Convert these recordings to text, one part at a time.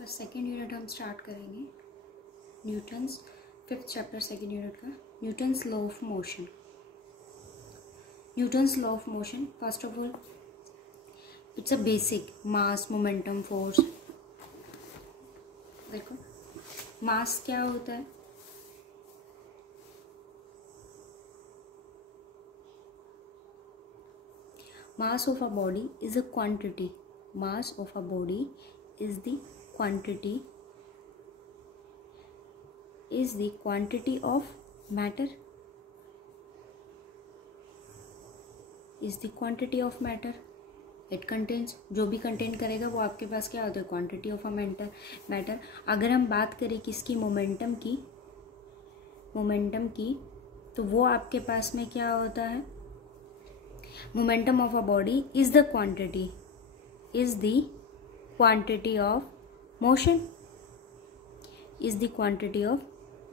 बस second unit हम start करेंगे Newton's 5th chapter second unit का Newton's law of motion. Newton's law of motion first of all it's a basic mass momentum force. देखो mass क्या होता है, mass of a body is a quantity. Mass of a body is the quantity of matter. Is the quantity of matter. It contains, जो भी contain करेगा वो आपके पास क्या होता है, क्वांटिटी ऑफ अ मैटर। अगर हम बात करें किसकी, मोमेंटम की तो वो आपके पास में क्या होता है, momentum of a body is the quantity of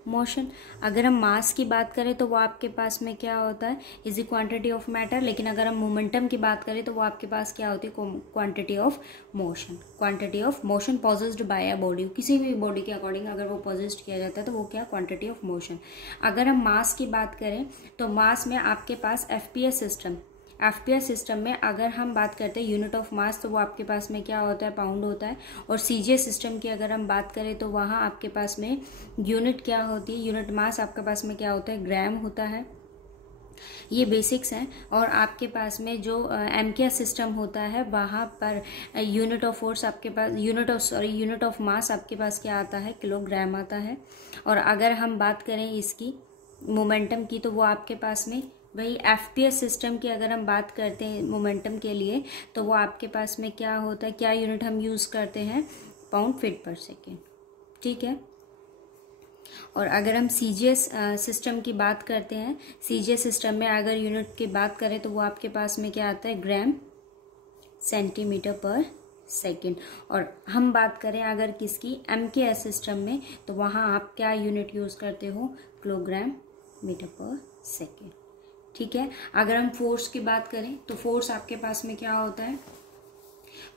motion। अगर हम मास की बात करें तो वो आपके पास में क्या होता है, is the quantity of matter. लेकिन अगर हम मोमेंटम की बात करें तो वो आपके पास क्या होती है, quantity of motion possessed by a body. किसी भी बॉडी के अकॉर्डिंग अगर वो पॉजेस्ड किया जाता है तो वो क्या, क्वांटिटी ऑफ मोशन। अगर हम मास की बात करें तो मास में आपके पास एफपीएस सिस्टम में अगर हम बात करते हैं यूनिट ऑफ मास तो वो आपके पास में क्या होता है, पाउंड होता है। और सीजीएस सिस्टम की अगर हम बात करें तो वहाँ आपके पास में यूनिट क्या होती है, यूनिट मास आपके पास में क्या होता है, ग्राम होता है। ये बेसिक्स हैं। और आपके पास में जो एमकेएस सिस्टम होता है वहाँ पर यूनिट ऑफ फोर्स आपके पास यूनिट ऑफ मास आपके पास क्या आता है, किलोग्राम आता है। और अगर हम बात करें इसकी मोमेंटम की तो वो आपके पास में वही एफपीएस सिस्टम की अगर हम बात करते हैं मोमेंटम के लिए तो वो आपके पास में क्या होता है, क्या यूनिट हम यूज़ करते हैं, पाउंड फीट पर सेकेंड। ठीक है। और अगर हम सीजीएस सिस्टम की बात करते हैं, सीजीएस सिस्टम में अगर यूनिट की बात करें तो वो आपके पास में क्या आता है, ग्राम सेंटीमीटर पर सेकेंड। और हम बात करें अगर किसकी, एमकेएस सिस्टम में तो वहाँ आप क्या यूनिट यूज़ करते हो, किलोग्राम मीटर पर सेकेंड। ठीक है। अगर हम फोर्स की बात करें तो फोर्स आपके पास में क्या होता है,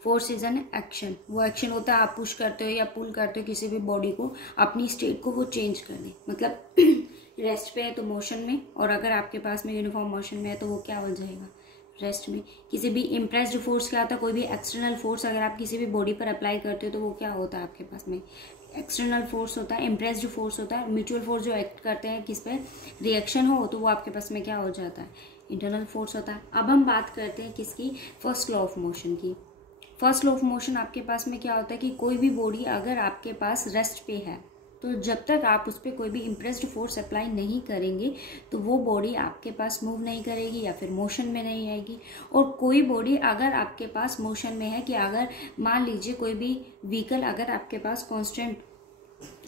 फोर्स इज एन एक्शन। वो एक्शन होता है, आप पुश करते हो या पुल करते हो किसी भी बॉडी को, अपनी स्टेट को वो चेंज कर दे। मतलब रेस्ट पे है तो मोशन में, और अगर आपके पास में यूनिफॉर्म मोशन में है तो वो क्या हो जाएगा, रेस्ट में। किसी भी इम्प्रेस्ड फोर्स क्या होता है, कोई भी एक्सटर्नल फोर्स अगर आप किसी भी बॉडी पर अप्लाई करते हो तो वो क्या होता है आपके पास में, एक्सटर्नल फोर्स होता है, इम्प्रेस्ड फोर्स होता है। म्यूचुअल फोर्स जो एक्ट करते हैं किस पे, रिएक्शन हो तो वो आपके पास में क्या हो जाता है, इंटरनल फोर्स होता है। अब हम बात करते हैं किसकी, फर्स्ट लॉ ऑफ मोशन की। फर्स्ट लॉ ऑफ मोशन आपके पास में क्या होता है कि कोई भी बॉडी अगर आपके पास रेस्ट पे है तो जब तक आप उस पर कोई भी इम्प्रेस्ड फोर्स अप्लाई नहीं करेंगे तो वो बॉडी आपके पास मूव नहीं करेगी या फिर मोशन में नहीं आएगी। और कोई बॉडी अगर आपके पास मोशन में है, कि अगर मान लीजिए कोई भी व्हीकल अगर आपके पास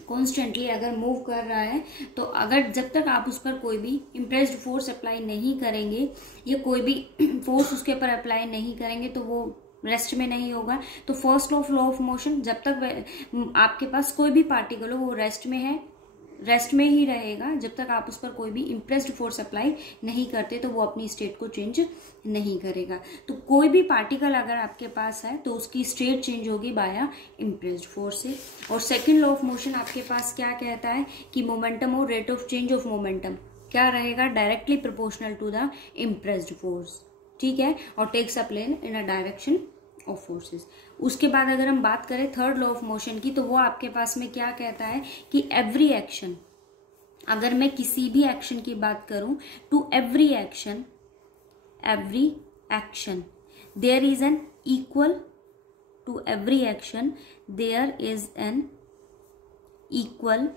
कॉन्स्टेंटली अगर मूव कर रहा है तो अगर जब तक आप उस पर कोई भी इम्प्रेस्ड फोर्स अप्लाई नहीं करेंगे या कोई भी फोर्स उसके ऊपर अप्लाई नहीं करेंगे तो वो रेस्ट में नहीं होगा। तो फर्स्ट लॉ ऑफ मोशन, जब तक आपके पास कोई भी पार्टिकल हो वो रेस्ट में ही रहेगा। जब तक आप उस पर कोई भी इम्प्रेस्ड फोर्स अप्लाई नहीं करते तो वो अपनी स्टेट को चेंज नहीं करेगा। तो कोई भी पार्टिकल अगर आपके पास है तो उसकी स्टेट चेंज होगी बाया इम्प्रेस्ड फोर्स से। और सेकेंड लॉ ऑफ मोशन आपके पास क्या कहता है कि मोमेंटम और rate of change of momentum क्या रहेगा, directly proportional to the impressed force. ठीक है। और takes a plane in a direction of forces. उसके बाद अगर हम बात करें थर्ड लॉ ऑफ मोशन की तो वो आपके पास में क्या कहता है कि एवरी एक्शन, अगर मैं किसी भी एक्शन की बात करूं, to every action there is an equal, to every action there is an equal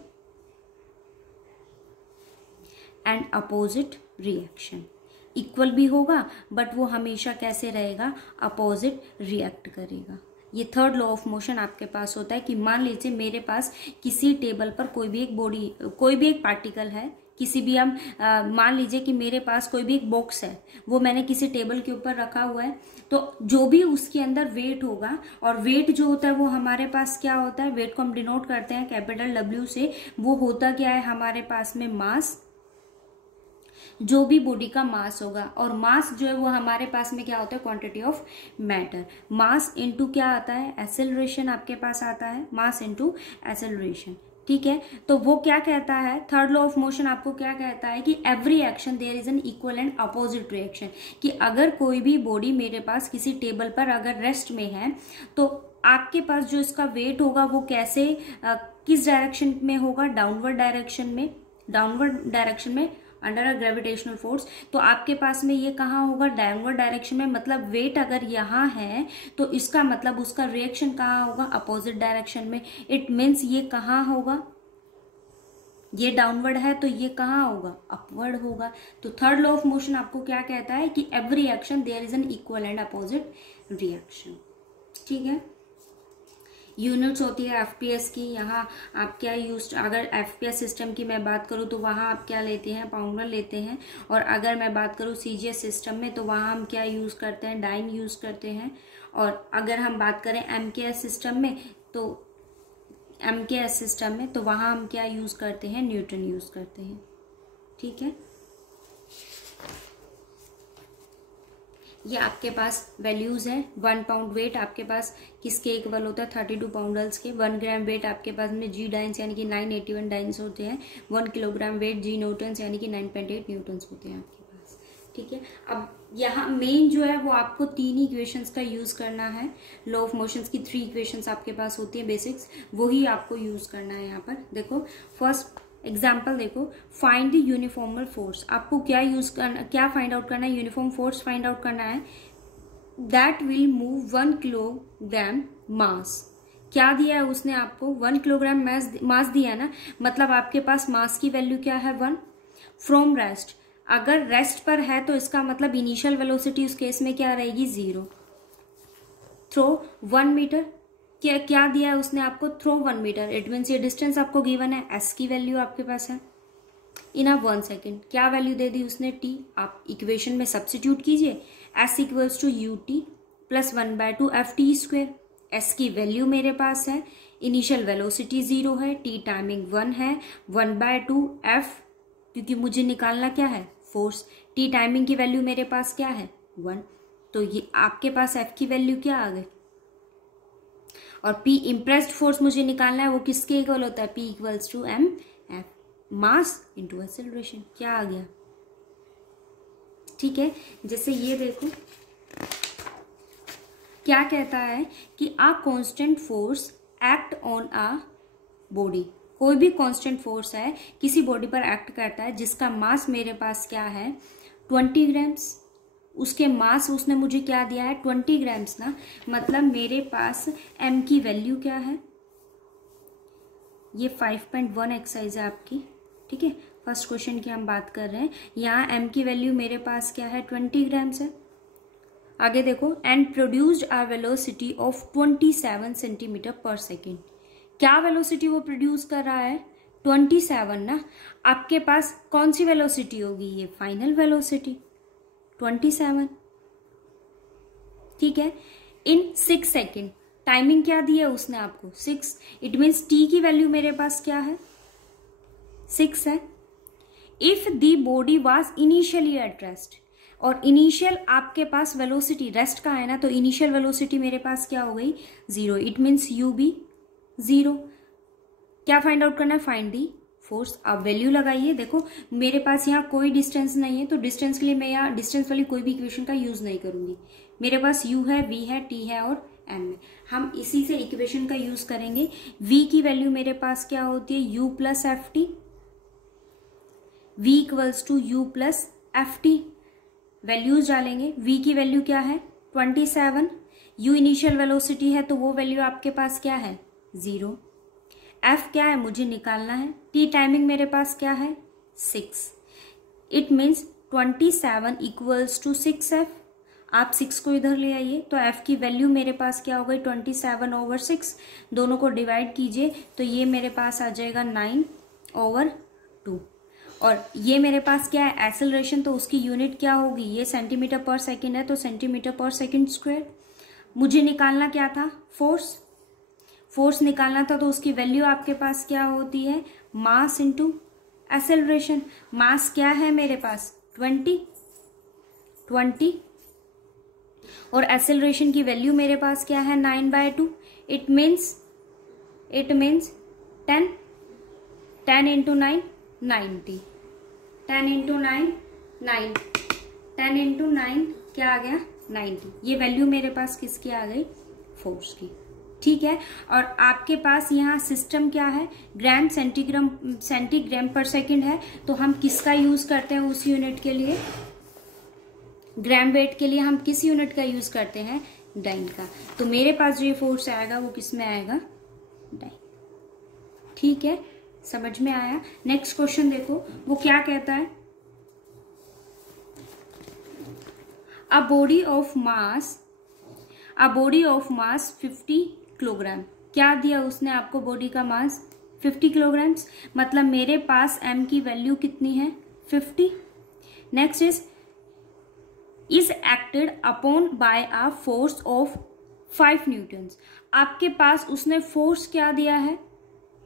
and opposite reaction. Equal भी होगा बट वो हमेशा कैसे रहेगा, अपोजिट रिएक्ट करेगा। ये थर्ड लॉ ऑफ मोशन आपके पास होता है कि मान लीजिए मेरे पास किसी टेबल पर कोई भी एक पार्टिकल है, किसी भी हम मान लीजिए कि मेरे पास कोई भी एक बॉक्स है, वो मैंने किसी टेबल के ऊपर रखा हुआ है, तो जो भी उसके अंदर वेट होगा, और वेट जो होता है वो हमारे पास क्या होता है, वेट को हम डिनोट करते हैं कैपिटल W से। वो होता क्या है हमारे पास में, मास जो भी बॉडी का मास होगा, और मास जो है वो हमारे पास में क्या होता है, quantity of matter. Mass into क्या आता है, एक्सेलरेशन आपके पास आता है, मास इनटू एक्सेलरेशन। ठीक है, तो वो क्या कहता है, थर्ड लॉ ऑफ मोशन आपको क्या कहता है कि every action there is an equal and opposite reaction, कि अगर कोई भी बॉडी मेरे पास किसी टेबल पर अगर रेस्ट में है तो आपके पास जो इसका वेट होगा वो कैसे किस डायरेक्शन में होगा, डाउनवर्ड डायरेक्शन में अंडर अ ग्रेविटेशनल फोर्स। तो आपके पास में ये कहाँ होगा, डाउनवर्ड डायरेक्शन में, मतलब वेट अगर यहाँ है तो इसका मतलब उसका रिएक्शन कहाँ होगा, अपोजिट डायरेक्शन में। इट मीन्स ये कहाँ होगा, ये डाउनवर्ड है तो ये कहाँ होगा, अपवर्ड होगा। तो थर्ड लॉ ऑफ मोशन आपको क्या कहता है कि every action there is an equal and opposite reaction. ठीक है, यूनिट्स होती है एफपीएस की। यहाँ आप क्या यूज, अगर एफपीएस सिस्टम की मैं बात करूँ तो वहाँ आप क्या लेते हैं, पाउंडर लेते हैं। और अगर मैं बात करूँ सीजीएस सिस्टम में तो वहाँ हम क्या यूज करते हैं, डाइन यूज करते हैं। और अगर हम बात करें एमकेएस सिस्टम में तो वहाँ हम क्या यूज करते हैं, न्यूटन यूज करते हैं। ठीक है, ये आपके पास वैल्यूज है। 1 पाउंड वेट आपके पास किसके इक्वल होता है, 32 पाउंडल्स के। 1 ग्राम वेट आपके पास में जी डाइन्स यानी कि 981 डाइन्स होते हैं। 1 किलोग्राम वेट जी न्यूटन्स यानी कि 9.8 न्यूटन्स होते हैं आपके पास। ठीक है, अब यहाँ मेन जो है वो आपको 3 इक्वेशंस का यूज करना है। लॉ ऑफ मोशंस की 3 इक्वेशंस आपके पास होती है बेसिक्स, वही आपको यूज करना है यहाँ पर। देखो फर्स्ट एग्जाम्पल देखो, फाइंड द यूनिफॉर्मल फोर्स। आपको क्या यूज करना, क्या फाइंड आउट करना है, यूनिफॉर्म फोर्स फाइंड आउट करना है। That will move 1 kilogram mass. क्या दिया है उसने आपको, 1 किलोग्राम मास दिया है ना, मतलब आपके पास मास की वैल्यू क्या है, 1। फ्रॉम रेस्ट, अगर रेस्ट पर है तो इसका मतलब इनिशियल वेलोसिटी उस केस में क्या रहेगी, 0। थ्रो 1 मीटर, क्या दिया है उसने आपको, थ्रो 1 मीटर। इट मीन्स ये डिस्टेंस आपको गिवन है, एस की वैल्यू आपके पास है इन अ 1 सेकेंड। क्या वैल्यू दे दी उसने, टी। आप इक्वेशन में सब्स्टिट्यूट कीजिए, s equals to u t plus 1/2 f t square. S की वैल्यू मेरे पास है, इनिशियल वेलोसिटी 0 है, टी टाइमिंग 1 है, 1/2 एफ, क्योंकि मुझे निकालना क्या है, फोर्स। टी टाइमिंग की वैल्यू मेरे पास क्या है, 1। तो ये आपके पास एफ की वैल्यू क्या आ गई। और P इम्प्रेस्ड फोर्स मुझे निकालना है, वो किसके इक्वल होता है, P equals to m f, mass into acceleration. क्या आ गया, ठीक है। जैसे ये देखो क्या कहता है कि अ constant force act on a body. कोई भी कांस्टेंट फोर्स है किसी बॉडी पर एक्ट करता है जिसका मास मेरे पास क्या है, 20 ग्राम्स। उसके मास उसने मुझे क्या दिया है, 20 ग्राम्स ना, मतलब मेरे पास m की वैल्यू क्या है, ये 5.1 एक्सरसाइज है आपकी। ठीक है, फर्स्ट क्वेश्चन की हम बात कर रहे हैं। यहाँ m की वैल्यू मेरे पास क्या है, 20 ग्राम्स है। आगे देखो, and produced a velocity of 27 centimetre पर सेकेंड। क्या वेलोसिटी वो प्रोड्यूस कर रहा है, 27 ना। आपके पास कौन सी वेलोसिटी होगी, ये फाइनल वेलोसिटी 27। ठीक है, इन 6 सेकेंड। टाइमिंग क्या दी है उसने आपको, 6। इट मीन्स टी की वैल्यू मेरे पास क्या है, 6 है। If the body was initially at rest, और इनिशियल आपके पास वेलोसिटी रेस्ट का है ना, तो इनिशियल वेलोसिटी मेरे पास क्या हो गई, 0। इट मीन्स यू भी 0। क्या फाइंड आउट करना है, फाइंड दी फोर्स। आप वैल्यू लगाइए। देखो मेरे पास यहाँ कोई डिस्टेंस नहीं है, तो डिस्टेंस के लिए मैं यहाँ डिस्टेंस वाली कोई भी इक्वेशन का यूज नहीं करूंगी। मेरे पास u है, v है, t है और m है। हम इसी से इक्वेशन का यूज करेंगे। v की वैल्यू मेरे पास क्या होती है, u plus F T. v equals to u plus F t. Values डालेंगे। v की वैल्यू क्या है, 27। u इनिशियल वेलोसिटी है, तो वो वैल्यू आपके पास क्या है, 0। f क्या है मुझे निकालना है। t टाइमिंग मेरे पास क्या है, 6। It means 27 equals to 6f। आप 6 को इधर ले आइए, तो f की वैल्यू मेरे पास क्या हो गई, 27/6। दोनों को डिवाइड कीजिए तो ये मेरे पास आ जाएगा 9/2। और ये मेरे पास क्या है, एक्सेलरेशन, तो उसकी यूनिट क्या होगी, ये सेंटीमीटर पर सेकेंड है, तो सेंटीमीटर पर सेकेंड स्क्वायर। मुझे निकालना क्या था, फोर्स निकालना था, तो उसकी वैल्यू आपके पास क्या होती है, मास इंटू एक्सेलरेशन। मास क्या है मेरे पास, 20 और एक्सेलरेशन की वैल्यू मेरे पास क्या है 9/2। It means 10 into 9 90, 10 into 9 9, 10 into 9 क्या आ गया 90। ये वैल्यू मेरे पास किसकी आ गई, फोर्स की। ठीक है, और आपके पास यहाँ सिस्टम क्या है, ग्राम सेंटीग्राम पर सेकंड है, तो हम किसका यूज करते हैं उस यूनिट के लिए, ग्राम वेट के लिए हम किस यूनिट का यूज करते हैं, डाइन का। तो मेरे पास जो ये फोर्स आएगा वो किस में आएगा, डाइन। ठीक है, समझ में आया। नेक्स्ट क्वेश्चन देखो, वो क्या कहता है, अ बॉडी ऑफ मास 50 किलोग्राम। क्या दिया उसने आपको, बॉडी का मास 50 किलोग्राम्स, मतलब मेरे पास m की वैल्यू कितनी है 50। Next is acted upon bye a force of 5 Newton's. आपके पास उसने फोर्स क्या दिया है,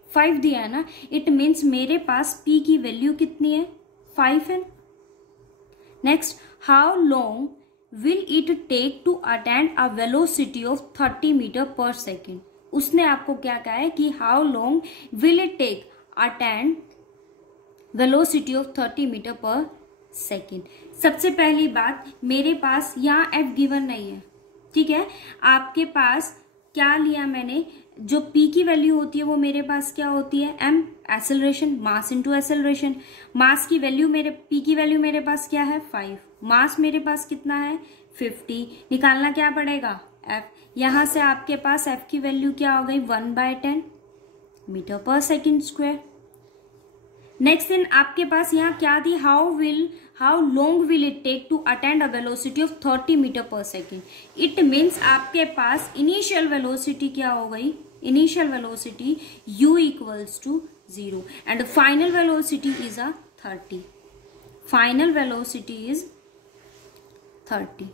5 दिया है ना, इट मीन्स मेरे पास p की वैल्यू कितनी है 5 है। Next, how long will it take to attend a velocity of 30 metre पर सेकेंड। उसने आपको क्या कहा है कि how long will it take attend velocity of 30 metre पर सेकेंड। सबसे पहली बात, मेरे पास यहाँ f गिवन नहीं है, ठीक है। आपके पास क्या लिया मैंने, जो p की वैल्यू होती है वो मेरे पास क्या होती है, m, acceleration, mass into acceleration. Mass की वैल्यू p की वैल्यू मेरे पास क्या है 5, मास मेरे पास कितना है 50, निकालना क्या पड़ेगा f। यहां से आपके पास f की वैल्यू क्या हो गई 1/10 मीटर पर सेकेंड स्क्वायर। नेक्स्ट दिन आपके पास यहाँ क्या दी, how long will it take to attend a velocity of 30 metre पर सेकेंड। इट मीन्स आपके पास इनिशियल वेलोसिटी क्या हो गई, initial velocity u equals to 0 and final velocity is 30। Final velocity is 30,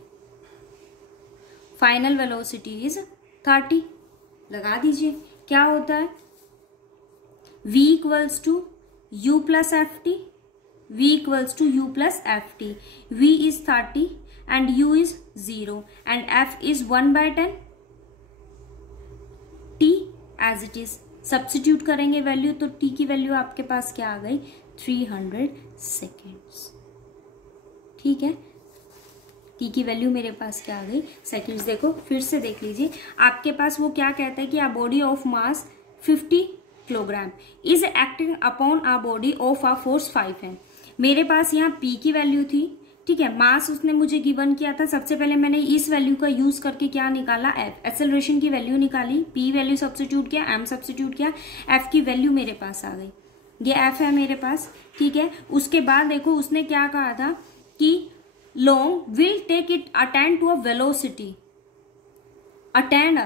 final velocity is 30। लगा दीजिए, क्या होता है v equals to u plus F T, v equals to u plus F T. v is 30 and u is 0 and f is 1/10 t as it is. Substitute करेंगे value, तो t की value आपके पास क्या आ गई 300 सेकेंड्स। ठीक है, t की वैल्यू मेरे पास क्या आ गई सेकेंड्स। देखो फिर से देख लीजिए, आपके पास वो क्या कहता है कि अ body of mass 50 kilogram is acting upon a body of a force 5 है। मेरे पास यहाँ p की वैल्यू थी, ठीक है, मास उसने मुझे गिवन किया था। सबसे पहले मैंने इस वैल्यू का यूज करके क्या निकाला, f, एक्सेलरेशन की वैल्यू निकाली, p वैल्यू सब्स्टिट्यूट किया, m सब्स्टिट्यूट किया, f की वैल्यू मेरे पास आ गई, ये f है मेरे पास। ठीक है, उसके बाद देखो उसने क्या कहा था कि long will take it attend to a velocity, attend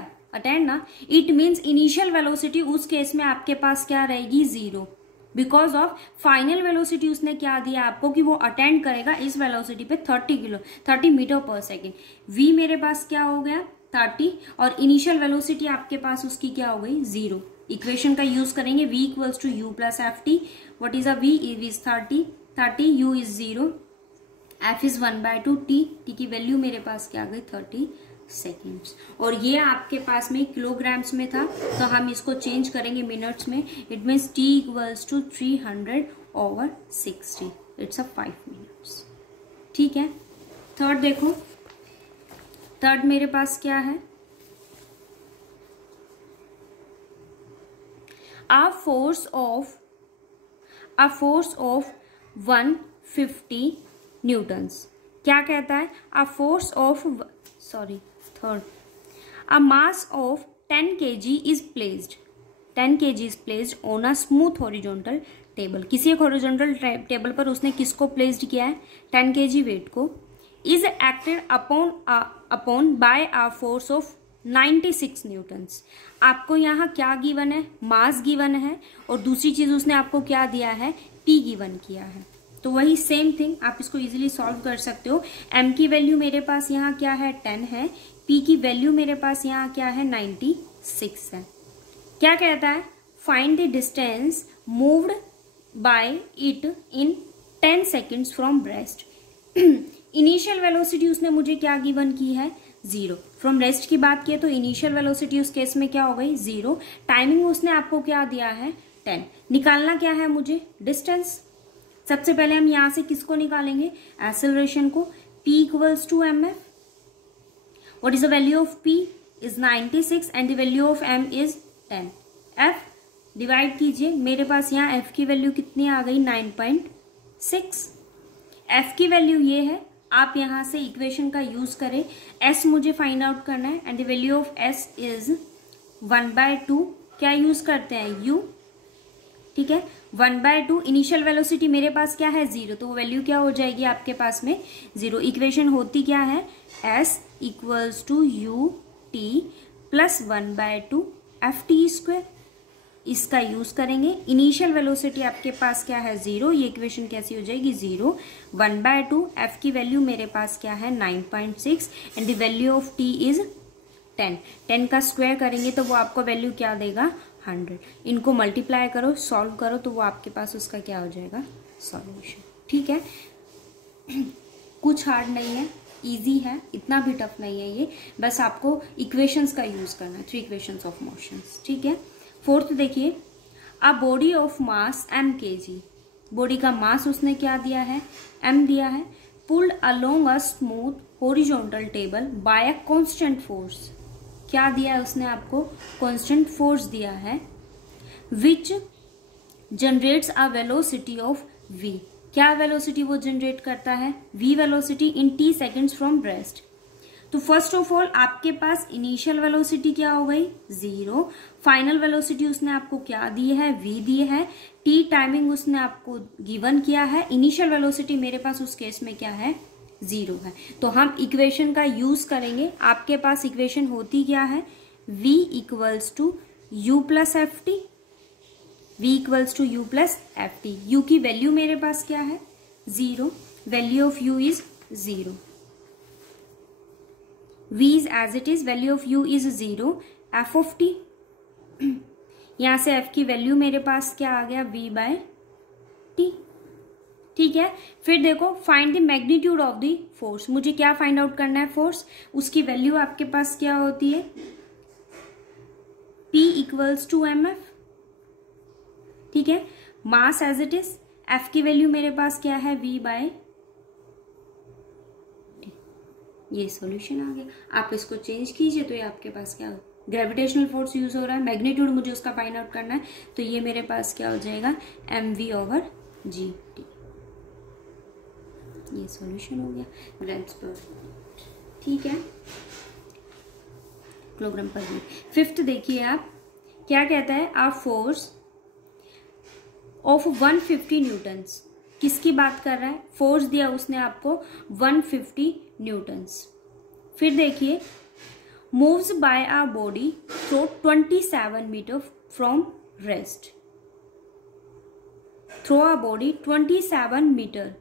ना, इट मीन्स इनिशियल वेलोसिटी उस केस में आपके पास क्या रहेगी 0, बिकॉज ऑफ फाइनल वेलोसिटी उसने क्या दिया आपको कि वो अटेंड करेगा इस वेलोसिटी पे 30 मीटर पर सेकेंड। v मेरे पास क्या हो गया 30 और इनिशियल वेलोसिटी आपके पास उसकी क्या हो गई 0। इक्वेशन का यूज करेंगे, v equals to u plus F t. What is a v is 30, u is 0, f is 1/2 t की वैल्यू मेरे पास क्या आ गई 30 सेकेंड्स। और ये आपके पास में किलोग्राम्स में था, तो हम इसको चेंज करेंगे मिनट्स में। It means t equals to 300/60, it's 5 minutes. ठीक है, थर्ड देखो, थर्ड मेरे पास क्या है, a force of 150 न्यूटन्स। क्या कहता है, a force of third, a mass of 10 kg is placed on a smooth horizontal table। किसी एक हॉरिजॉन्टल टेबल पर उसने किसको प्लेस्ड किया है 10 kg वेट को, is acted upon by a force of 96 Newton's. आपको यहाँ क्या गिवन है, मास गिवन है, और दूसरी चीज उसने आपको क्या दिया है p गिवन किया है। तो वही सेम थिंग आप इसको इजीली सॉल्व कर सकते हो। m की वैल्यू मेरे पास यहाँ क्या है 10 है, p की वैल्यू मेरे पास यहाँ क्या है 96 है। क्या कहता है, find the distance moved by it in 10 seconds from breast. Initial velocity उसने मुझे क्या गिवन की है, 0। फ्रॉम रेस्ट की बात की तो इनिशियल वेलोसिटी उस केस में क्या हो गई, 0। टाइमिंग उसने आपको क्या दिया है, 10। निकालना क्या है मुझे, डिस्टेंस। सबसे पहले हम यहां से किसको निकालेंगे, एक्सेलरेशन को। P equals to mf. What is the value of P is 96 and the value of m is 10. F divide कीजिए, मेरे पास यहाँ F की वैल्यू कितनी आ गई, 9.6। F की वैल्यू ये है, आप यहाँ से इक्वेशन का यूज करें। S मुझे फाइंड आउट करना है and the value of S is 1/2। क्या यूज करते हैं, U, ठीक है। 1/2 इनिशियल वेलोसिटी मेरे पास क्या है, 0, तो वो वैल्यू क्या हो जाएगी आपके पास में, 0। इक्वेशन होती क्या है, S equals to ut plus 1/2 ft²। इसका यूज करेंगे। इनिशियल वेलोसिटी आपके पास क्या है, 0। ये इक्वेशन कैसी हो जाएगी, 0। 1/2 f की वैल्यू मेरे पास क्या है, 9.6 and the value of t is 10। 10 का स्क्वायर करेंगे तो वो आपको वैल्यू क्या देगा, 100। इनको मल्टीप्लाई करो, सॉल्व करो, तो वो आपके पास उसका क्या हो जाएगा, सॉल्यूशन। ठीक है, कुछ हार्ड नहीं है, इजी है, इतना भी टफ नहीं है ये, बस आपको इक्वेशंस का यूज करना है, 3 इक्वेशंस ऑफ मोशंस। ठीक है। फोर्थ देखिए, a body of mass m kg। Body का मास उसने क्या दिया है, m दिया है। Pulled along a smooth horizontal table by a constant force. क्या दिया है उसने आपको, कांस्टेंट फोर्स दिया है। Which generates a velocity of v। क्या वेलोसिटी वो जनरेट करता है, v velocity in t seconds from rest. तो फर्स्ट ऑफ ऑल आपके पास इनिशियल वेलोसिटी क्या हो गई, 0। फाइनल वेलोसिटी उसने आपको क्या दी है, v दी है। t टाइमिंग उसने आपको गिवन किया है। इनिशियल वेलोसिटी मेरे पास उस केस में क्या है, 0 है। तो हम इक्वेशन का यूज करेंगे। आपके पास इक्वेशन होती क्या है, v equals to u plus F T. v equals to u plus F t. u की वैल्यू मेरे पास क्या है, 0। Value of u is 0। v is as it is, value of u is 0। f of t, यहां से f की value मेरे पास क्या आ गया, v/t। ठीक है। फिर देखो, find the magnitude of the force. मुझे क्या फाइंड आउट करना है, फोर्स। उसकी वैल्यू आपके पास क्या होती है, p इक्वल्स टू mf। ठीक है। Mass as it is, f की वैल्यू मेरे पास क्या है, v/t। ये सॉल्यूशन आ गया। आप इसको चेंज कीजिए तो ये आपके पास क्या हो, ग्रेविटेशनल फोर्स यूज हो रहा है, मैग्नीट्यूड मुझे उसका फाइंड आउट करना है, तो ये मेरे पास क्या हो जाएगा, mv/gt। ये सॉल्यूशन हो गया ग्राम्स पर। ठीक है, किलोग्राम पर मीटर। फिफ्थ देखिए आप, क्या कहता है, आ फोर्स ऑफ 150 न्यूटन्स। किसकी बात कर रहा है, फोर्स दिया उसने आपको 150 न्यूटन्स। फिर देखिए, moves by our body through 27 metre from rest. Through our body 27 metre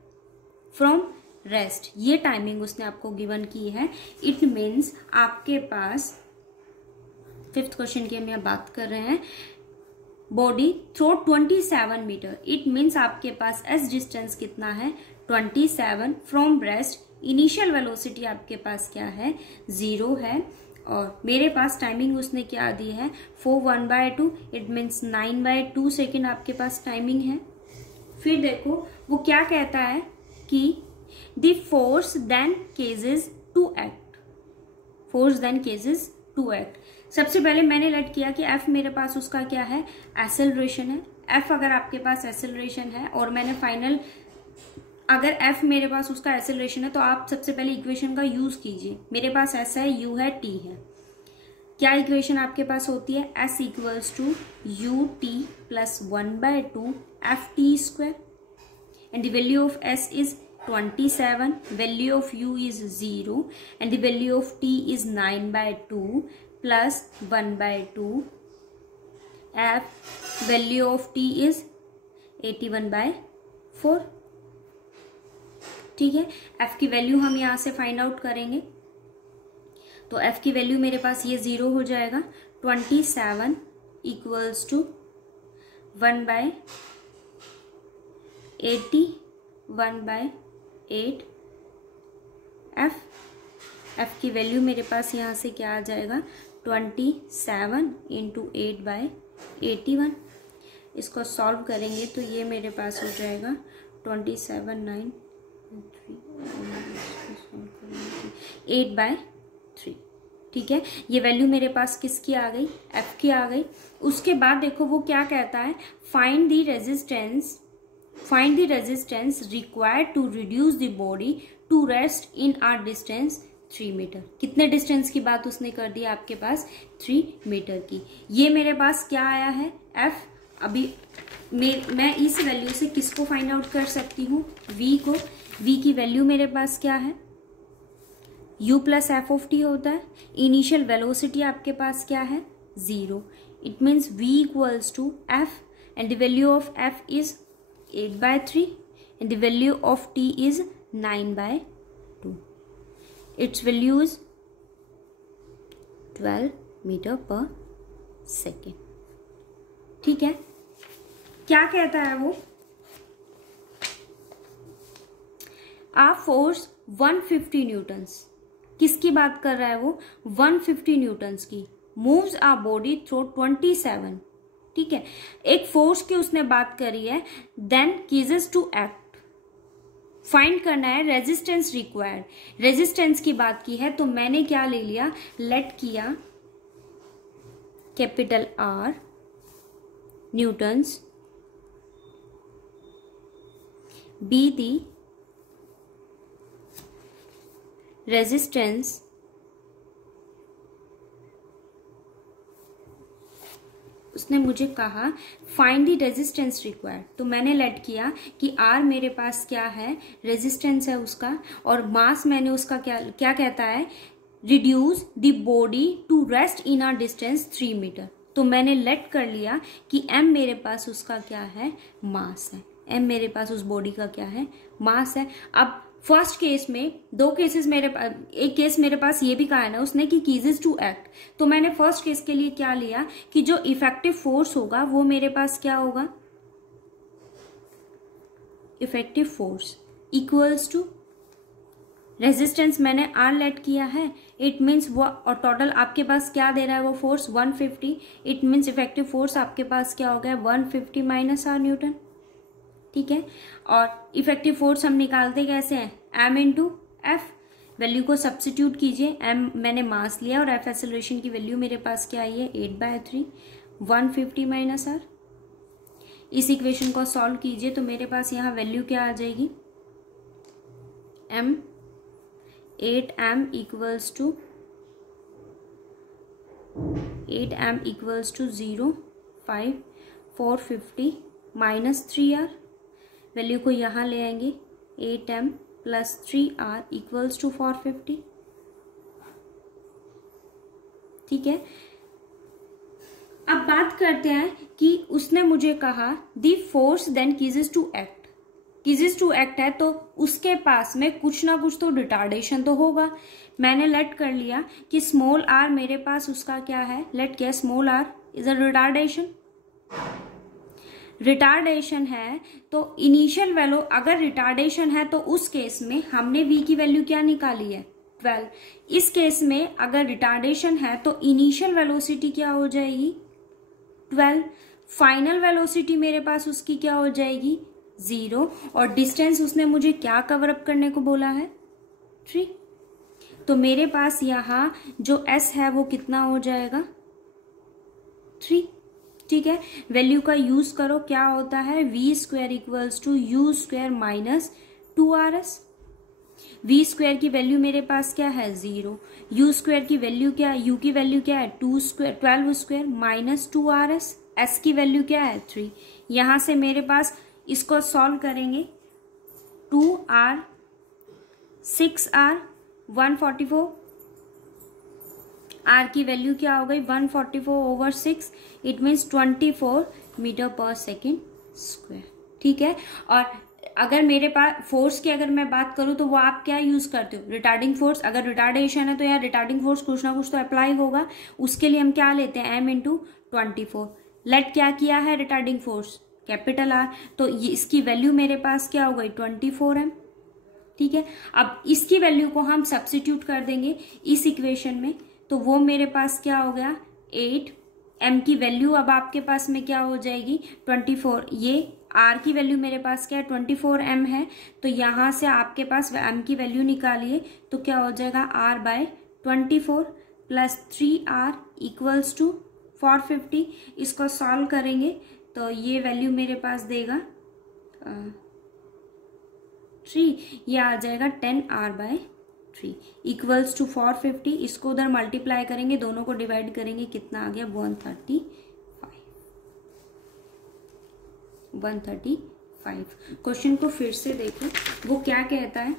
from rest. ये टाइमिंग उसने आपको गिवन की है। इट मीन्स आपके पास, फिफ्थ क्वेश्चन की हम यहाँ बात कर रहे हैं, body through 27 metre. It means आपके पास एस डिस्टेंस कितना है, 27 फ्रॉम रेस्ट। इनिशियल वेलोसिटी आपके पास क्या है, 0 है। और मेरे पास टाइमिंग उसने क्या दी है, 4/1/2। इट मीन्स 9/2 सेकेंड आपके पास टाइमिंग है। फिर देखो वो क्या कहता है कि the force then ceases to act. Force then ceases to act. सबसे पहले मैंने लेट किया कि F मेरे पास उसका क्या है, एक्सेलरेशन है। F अगर आपके पास एक्सेलरेशन है और मैंने फाइनल, अगर F मेरे पास उसका एक्सेलरेशन है तो आप सबसे पहले इक्वेशन का यूज कीजिए। मेरे पास S है, U है, T है। क्या इक्वेशन आपके पास होती है, S equals to ut plus 1/2 ft² and the value of S is 27, value of u is 0 and the value of t is 9/2 plus 1/2 f, value of t is 81/4। ठीक है, f की value हम यहां से find out करेंगे, तो f की value मेरे पास ये 0 हो जाएगा। 27 इक्वल्स टू 1/80 1/8 एफ की वैल्यू मेरे पास यहाँ से क्या आ जाएगा 27 इंटू 8/81। इसको सॉल्व करेंगे तो ये मेरे पास हो जाएगा 27 8/3। ठीक है, ये वैल्यू मेरे पास किसकी आ गई, एफ की आ गई। उसके बाद देखो वो क्या कहता है, find the resistance required to reduce the body to rest in our distance 3 metre. कितने डिस्टेंस की बात उसने कर दी आपके पास, 3 मीटर की। ये मेरे पास क्या आया है, एफ। अभी मैं इस वैल्यू से किसको फाइंड आउट कर सकती हूँ, वी को। वी की वैल्यू मेरे पास क्या है, u plus f of t होता है। इनिशियल वेलोसिटी आपके पास क्या है, 0। It means v equals to f and the value of f is 8/3 and the value of t is 9/2। Its value is 12 metre पर सेकेंड। ठीक है, क्या कहता है वो, आ फोर्स 150 न्यूटन्स, किसकी बात कर रहा है वो, 150 न्यूटन्स की, मूव्स आ बॉडी थ्रू 27। ठीक है, एक फोर्स की उसने बात करी है, then ceases to act, find करना है रेजिस्टेंस रिक्वायर्ड। रेजिस्टेंस की बात की है तो मैंने क्या ले लिया, लेट किया capital R Newton's be the resistance उसने मुझे कहा फाइंड द रेजिस्टेंस रिक्वायर्ड, तो मैंने लेट किया कि R मेरे पास क्या है, रेजिस्टेंस है उसका, और मास मैंने उसका क्या कहता है, reduce the body to rest in a distance 3 metre. तो मैंने लेट कर लिया कि m मेरे पास उसका क्या है, मास है। m मेरे पास उस बॉडी का क्या है, मास है। अब फर्स्ट केस में दो केसेस मेरे पास, एक केस मेरे पास ये भी कहा है ना उसने कि कीजेस टू एक्ट, तो मैंने फर्स्ट केस के लिए क्या लिया कि जो इफेक्टिव फोर्स होगा वो मेरे पास क्या होगा, effective force equals to resistance मैंने R लेट किया है। इट मीन्स वो, और टोटल आपके पास क्या दे रहा है वो force 150। It means effective force आपके पास क्या हो गया, 150 माइनस R न्यूटन। ठीक है, और इफेक्टिव फोर्स हम निकालते कैसे हैं, m इंटू एफ। वैल्यू को सब्स्टिट्यूट कीजिए, m मैंने मास लिया और f एक्सेलरेशन की वैल्यू मेरे पास क्या आई है, 8/3, 150 माइनस R। इस इक्वेशन को सॉल्व कीजिए तो मेरे पास यहाँ वैल्यू क्या आ जाएगी, m 8m equals to 0, 5, 450 minus 3R। Value को यहाँ ले आएंगे, 8m plus 3R equals to 450। ठीक है, अब बात करते हैं कि उसने मुझे कहा the force then ceases to act. Ceases to act है तो उसके पास में कुछ ना कुछ तो रिटार्डेशन तो होगा। मैंने लेट कर लिया कि स्मॉल r मेरे पास उसका क्या है, लेट किया small r is a retardation. Retardation है तो इनिशियल वैल्यू, अगर रिटार्डेशन है तो उस केस में हमने v की वैल्यू क्या निकाली है, 12। इस केस में अगर रिटार्डेशन है तो इनिशियल वेलोसिटी क्या हो जाएगी, 12। फाइनल वेलोसिटी मेरे पास उसकी क्या हो जाएगी, 0। और डिस्टेंस उसने मुझे क्या कवर अप करने को बोला है, 3। तो मेरे पास यहाँ जो s है वो कितना हो जाएगा, 3। ठीक है, वैल्यू का यूज करो, क्या होता है, v square equals to u square minus 2RS। v square की वैल्यू मेरे पास क्या है, 0। u स्क्वायर की वैल्यू क्या है, u की वैल्यू क्या है, 12 स्क्वायर माइनस 2RS। s की वैल्यू क्या है, 3। यहां से मेरे पास इसको सॉल्व करेंगे, 2R 6R 144। R की वैल्यू क्या हो गई, 144/6। इट मीन्स 24 मीटर पर सेकेंड स्क्वायर। ठीक है, और अगर मेरे पास फोर्स की अगर मैं बात करूं तो वो आप क्या यूज करते हो, रिटार्डिंग फोर्स। अगर रिटार्डेशन है तो यार रिटार्डिंग फोर्स कुछ ना कुछ तो अप्लाई होगा, उसके लिए हम क्या लेते हैं, m इंटू 24। लेट क्या किया है, रिटार्डिंग फोर्स कैपिटल R, तो ये इसकी वैल्यू मेरे पास क्या हो गई, 24m। ठीक है। अब इसकी वैल्यू को हम सब्स्टिट्यूट कर देंगे इस इक्वेशन में, तो वो मेरे पास क्या हो गया 8, m की वैल्यू अब आपके पास में क्या हो जाएगी 24, ये r की वैल्यू मेरे पास क्या है 24m है, तो यहां से आपके पास m की वैल्यू निकालिए तो क्या हो जाएगा r/24 plus 3r equals to 450। इसको सॉल्व करेंगे तो ये वैल्यू मेरे पास देगा 3, ये आ जाएगा 10r/3 इक्वल्स टू 450। इसको उधर मल्टीप्लाई करेंगे, दोनों को डिवाइड करेंगे, कितना आ गया 135। क्वेश्चन को फिर से देखें, वो क्या कहता है,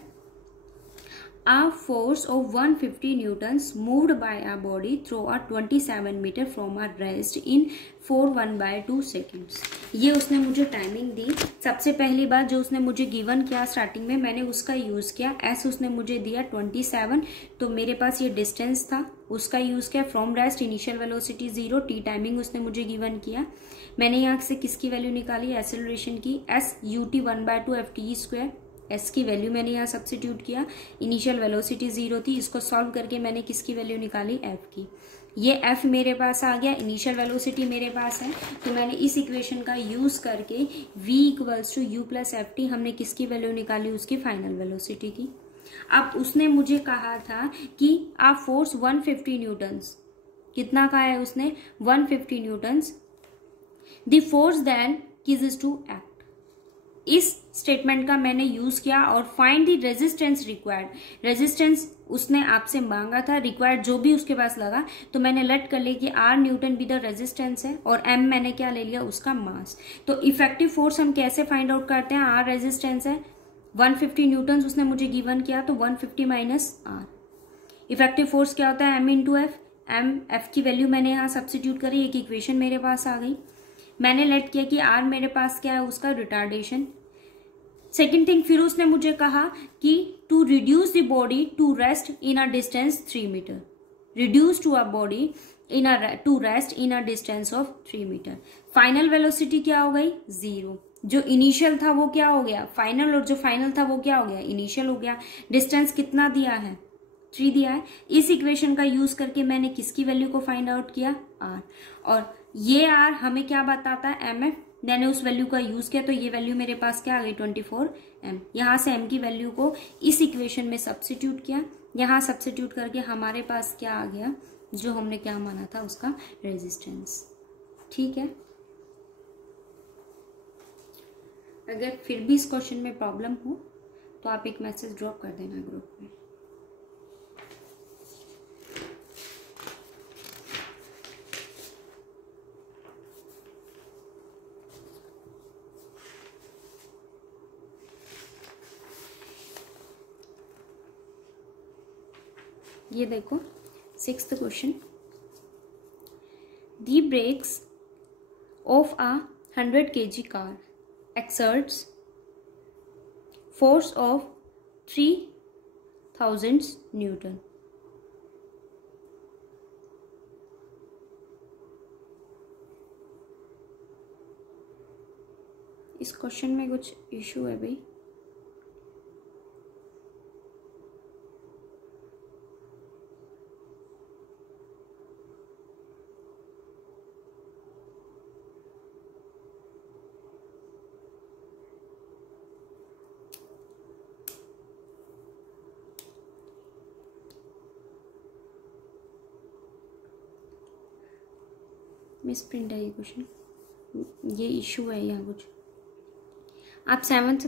A force of 150 newtons moved by a body through a 27 meter from a rest in 4/1/2 seconds। ये उसने मुझे टाइमिंग दी। सबसे पहली बात जो उसने मुझे गिवन किया स्टार्टिंग में, मैंने उसका यूज किया। एस उसने मुझे दिया 27, तो मेरे पास ये डिस्टेंस था, उसका यूज किया। From rest initial velocity 0, T timing उसने मुझे गिवन किया। मैंने यहाँ से किसकी वैल्यू निकाली, एक्सेलरेशन की, एस ut 1/2 ft²। एस की वैल्यू मैंने यहाँ सब्स्टिट्यूट किया, इनिशियल वेलोसिटी 0 थी, इसको सॉल्व करके मैंने किसकी वैल्यू निकाली एफ की। ये एफ मेरे पास आ गया, इनिशियल वेलोसिटी मेरे पास है, तो मैंने इस इक्वेशन का यूज करके v equals to u plus F t, हमने किसकी वैल्यू निकाली, उसकी फाइनल वेलोसिटी की। अब उसने मुझे कहा था कि आप फोर्स 150 न्यूटन्स, कितना कहा है उसने 150 newtons, the force then keys to act. इस स्टेटमेंट का मैंने यूज किया और find the resistance required. Resistance उसने आपसे मांगा था, रिक्वायर्ड जो भी उसके पास लगा, तो मैंने लेट कर लिया कि आर न्यूटन भी द रेजिस्टेंस है और एम मैंने क्या ले लिया, उसका मास। तो इफेक्टिव फोर्स हम कैसे फाइंड आउट करते हैं, आर रेजिस्टेंस है, 150 न्यूटन उसने मुझे गिवन किया, तो 150 माइनस आर। इफेक्टिव फोर्स क्या होता है, एम इंटू एफ। एफ की वैल्यू मैंने यहाँ सब्स्टिट्यूट करी, एक इक्वेशन मेरे पास आ गई। मैंने लेट किया कि आर मेरे पास क्या है, उसका रिटार्डेशन। सेकेंड थिंग, फिर उसने मुझे कहा कि to reduce the body to rest in a distance 3 metre, reduce to a body to rest in a distance of 3 metre. Final velocity क्या हो गई 0, जो इनिशियल था वो क्या हो गया फाइनल, और जो फाइनल था वो क्या हो गया इनिशियल हो गया। डिस्टेंस कितना दिया है 3 दिया है। इस इक्वेशन का यूज करके मैंने किसकी वैल्यू को फाइंड आउट किया, आर, और ये आर हमें क्या बताता है, एम एफ। मैंने उस वैल्यू का यूज किया, तो ये वैल्यू मेरे पास क्या आ गई 24m। यहां से m की वैल्यू को इस इक्वेशन में सब्स्टिट्यूट किया, यहां सब्स्टिट्यूट करके हमारे पास क्या आ गया, जो हमने क्या माना था उसका रेजिस्टेंस। ठीक है, अगर फिर भी इस क्वेश्चन में प्रॉब्लम हो तो आप एक मैसेज ड्रॉप कर देना ग्रुप में। ये देखो 6th question, the brakes of a 100 kg car exerts force of 3000 Newton। इस क्वेश्चन में कुछ इशू है भाई, मिस प्रिंट है ये क्वेश्चन, ये इशू है यहाँ कुछ। आप 7th